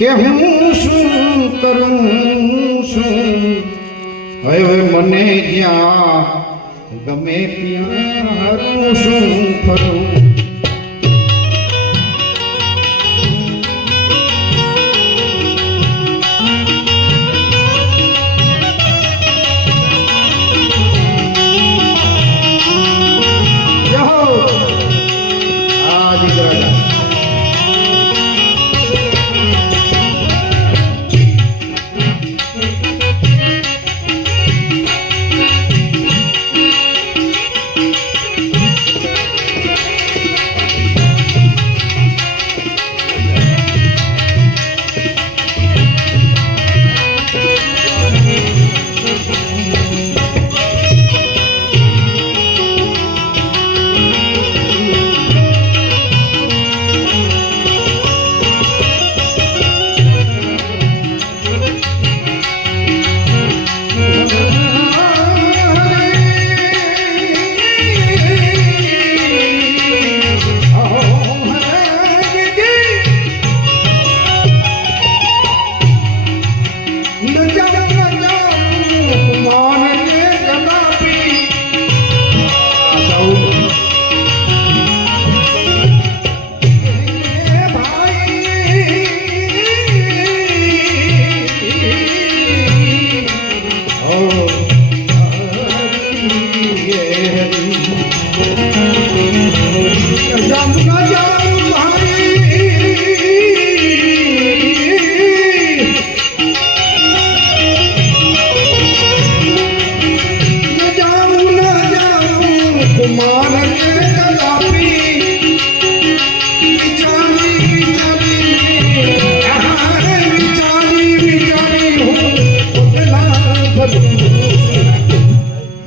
કે હું શું કરું છું હવે મને જ્યાં ગમે ત્યાં હારું શું ફરું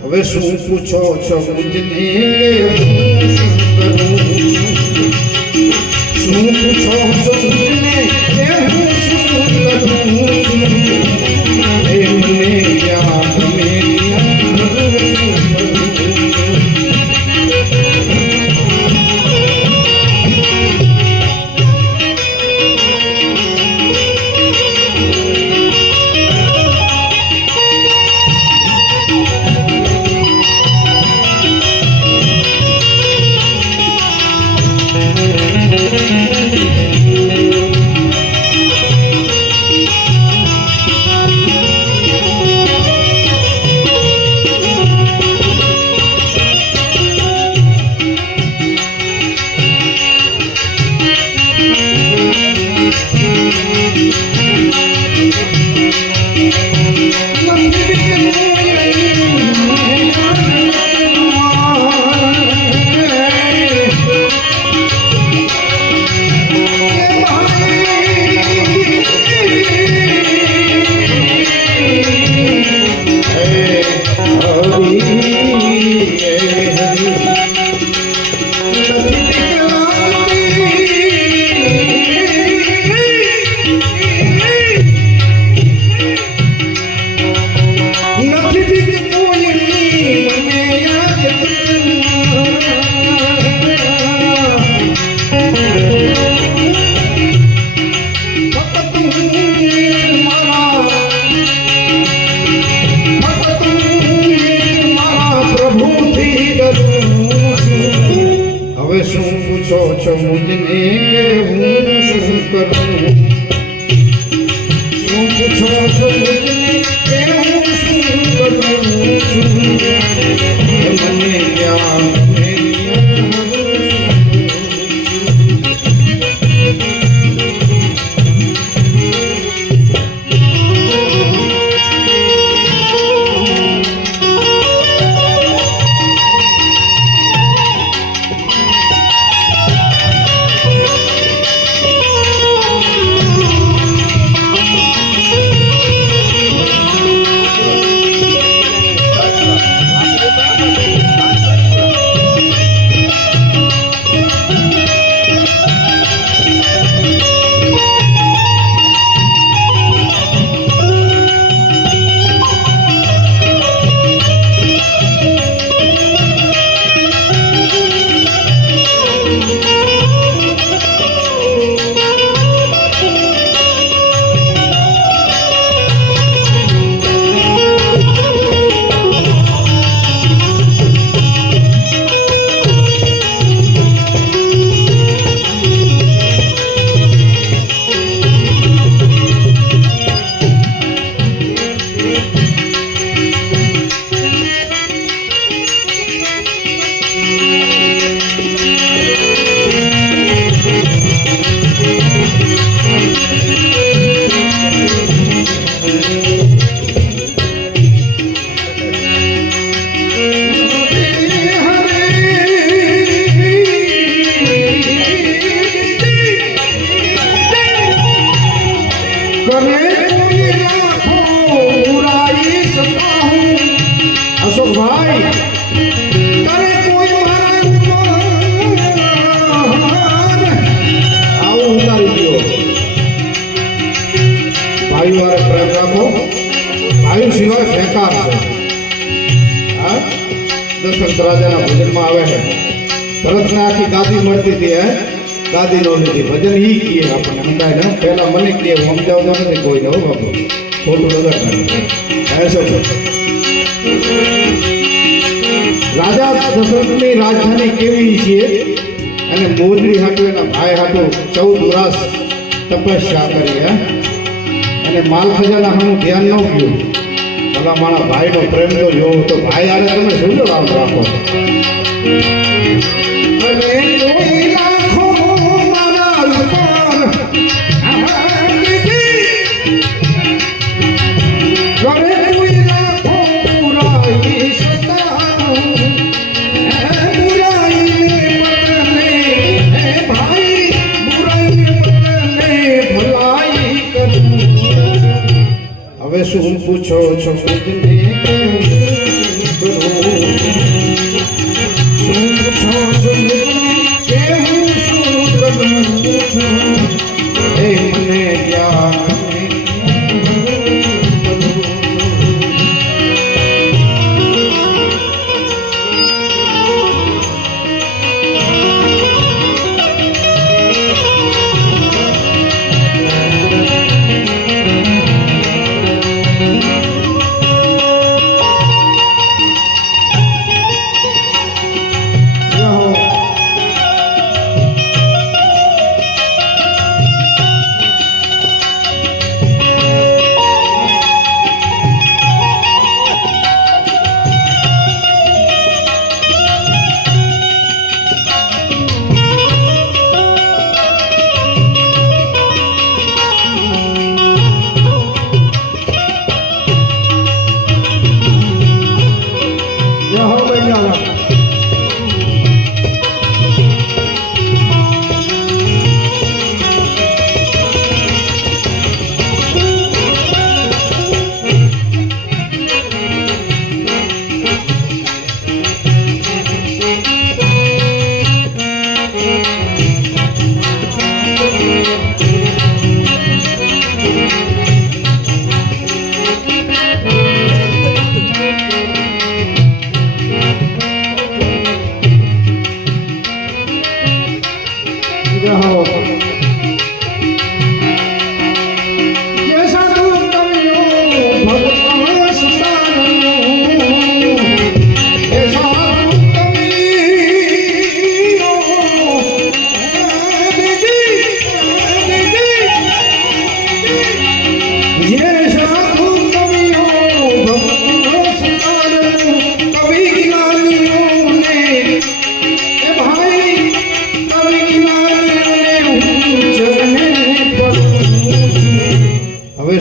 હવે શું પૂછો છો મુજને શું પૂછો છો મુજને હું શું કરું એ મને ક્યાં ગમે करे कोई लाखों बुराई सताऊं अशोक भाई करे कोई आओ उतारी दियो भाई वाले प्रेम रखो भाई सिवाय फेंकार है हाँ दशरथ राजा ना भजन में आवे है भरत ने आखी गादी મળતી હતી है गादी नो लीधी भजन ही किए अपने समझाए ना पहला मने किए समझाओ तो नहीं कोई ना हो बाबू फोटो लगा ऐसे राजा दशरथની રાજધાની કેવી છે અને મોજડી હાટુ એના ભાઈ હાટુ 14 વર્ષ તપસ્યા કરી હે અને માલ ખજાના હમું ધ્યાન ન ગયું ભલા મારા ભાઈનો પ્રેમ તો જોવો તો ભાઈ આરે તમે શું જવાબ રાખો અને કોઈ લાખો મારા ઉપર કરે કોઈ લાખો બુરાઈ સતાઉં बुराई बदले भाई बुराई बदले भलाई करूं હવે શું પૂછો છો ખુદને શું પૂછો છો કે હું શું કરું છું હે મને જ્ઞાન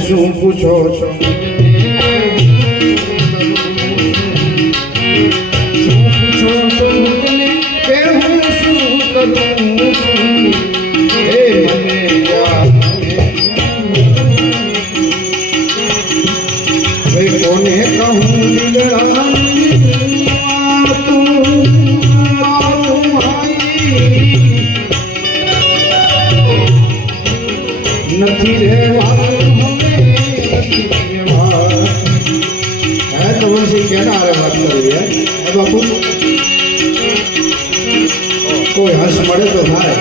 શું પૂછો છો શું પૂછો છો કે હું શું કરું છું હે મને હવે કોને કહું દિલરાની તું ભાઈ નથી રહેવાનું કેના આરે વાત કરી હે બાપુ કોઈ હસ મળે તો થાય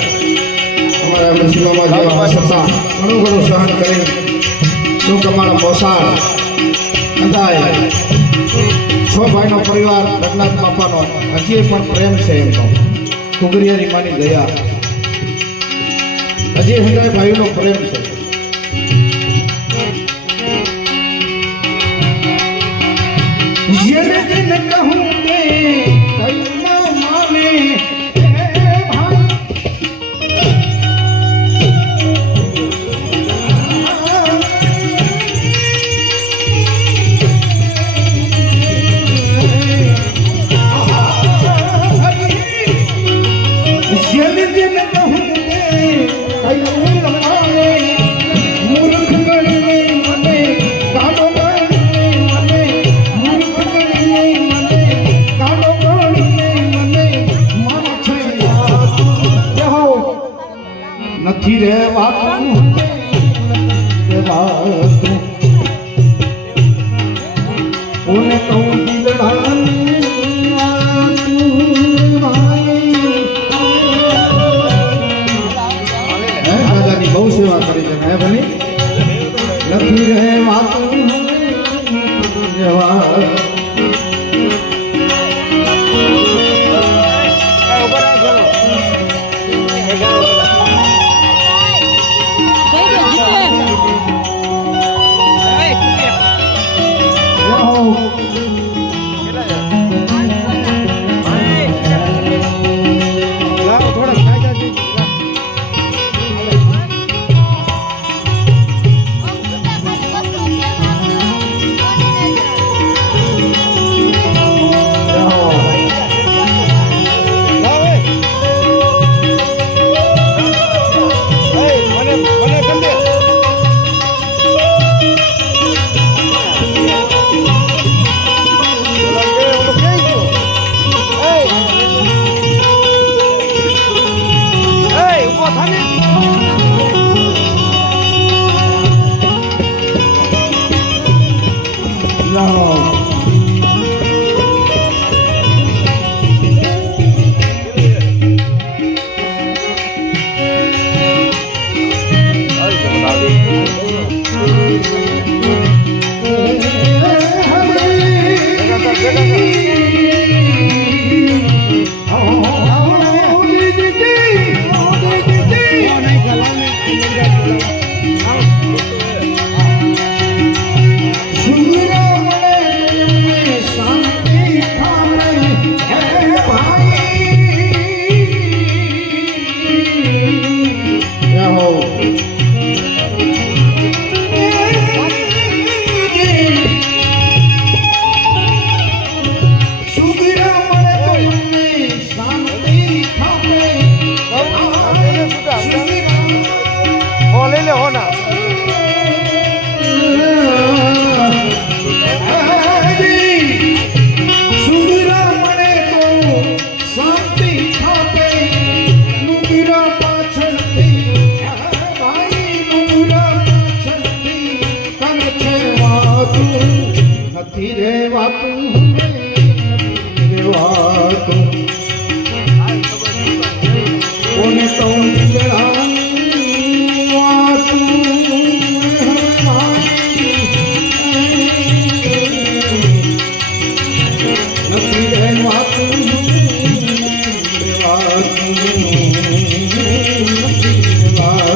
અમારા મુસ્લિમોમાં જેવા સત્તા ઘણું સહન કરી શું તમારા મોસાળ અંધાય છો ભાઈનો પરિવાર રઘનાથ બાપાનો હજી પણ પ્રેમ છે એમનો કુગરિયાની માની દયા હજી હંધાય ભાઈનો પ્રેમ છે ये दिन कहूँगे कलमा माने ये दिन कहूँगे कलमा माने રહેવાતું કોને કહું દિલડાની દાદાની બહુ સેવા કરી છે મેં બની નથી રહેવાતું રહેવા નથી રહેવાતું રહેવાતું કોને કહું દિલડાની વાતું નથી રહેવાતું રહેવાતું નથી રહેવાતું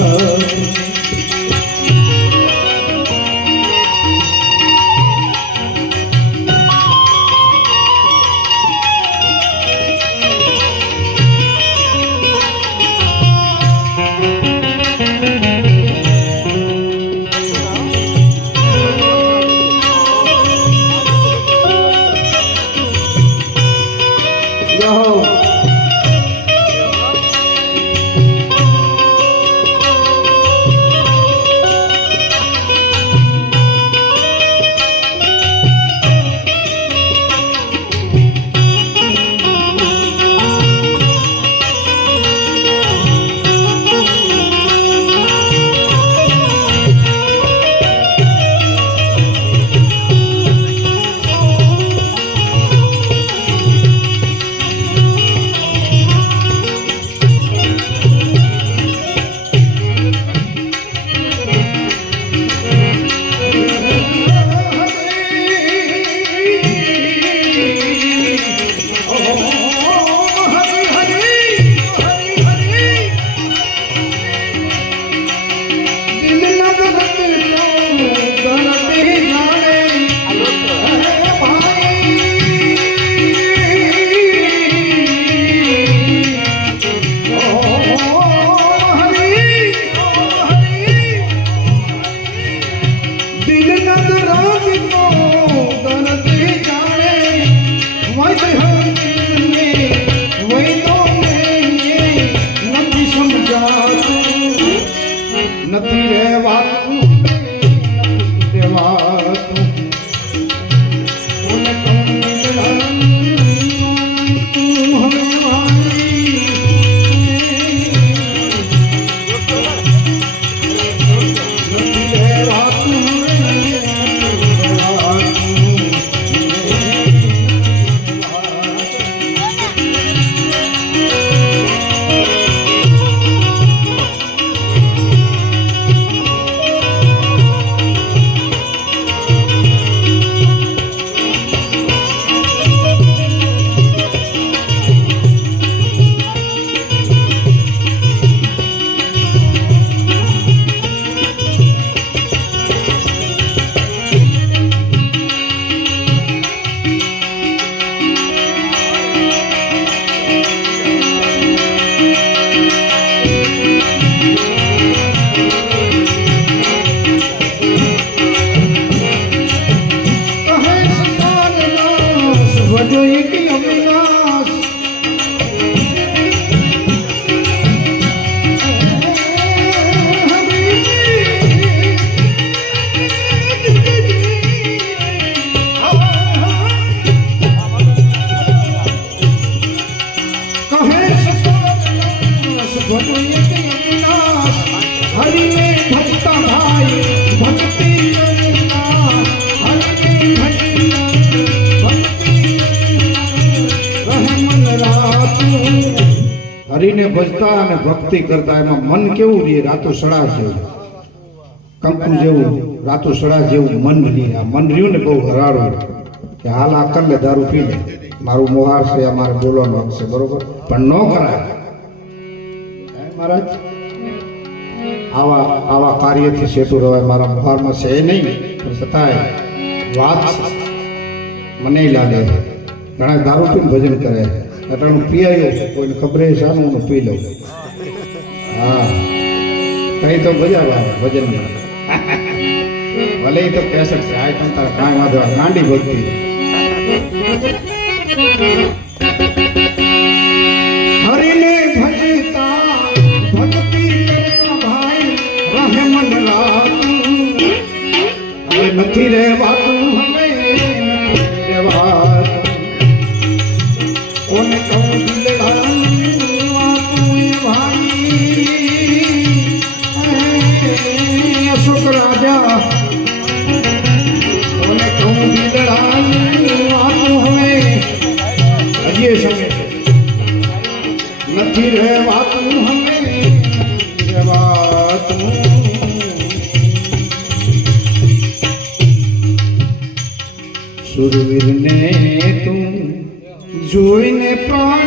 ભજતા અને ભક્તિ કરતા એમાં મન કેવું રહે? રાતો સડા જેવું, કંકુ જેવું, રાતો સડા જેવું મન રહે. આ મન રહ્યું ને બહુ હરાળું કે હાલ આ કર લે, દારૂ પી લે, મારું મોહાર છે, આ મારે બોલવાનો હક છે, બરોબર, પણ ન કરાય. મહારાજ આવા કાર્યથી સેતુ રહેવાય. મારા મોહારમાં છે નહીં, પણ છતાંય વાત મને લાગે ઘણા દારૂ પીને ભજન કરે. એટલે પીઆયો કોઈને ખબર સારું હું પી લઉં. હા, કઈ તો મજા આવે ભજનમાં. ભલે તો કેસેટ છે, આ તંત્ર કાંઈ વાંધો ગાંડી ભક્તિ. હરિને ભજતા ભક્તિ કરતા ભાઈ રહે મન રાતું. હવે નથી રહેવાતું, હવે નથી રહેવાતું. કોને કહું દિલડાનું વાતું ભાઈ અશોક રાજા. કોને કહું દિલડાનું વાતું હવે હજી સમય નથી રહેવાતું, હવે રહેવાતું. સુરવીરને તું જોઈને પ્રાણ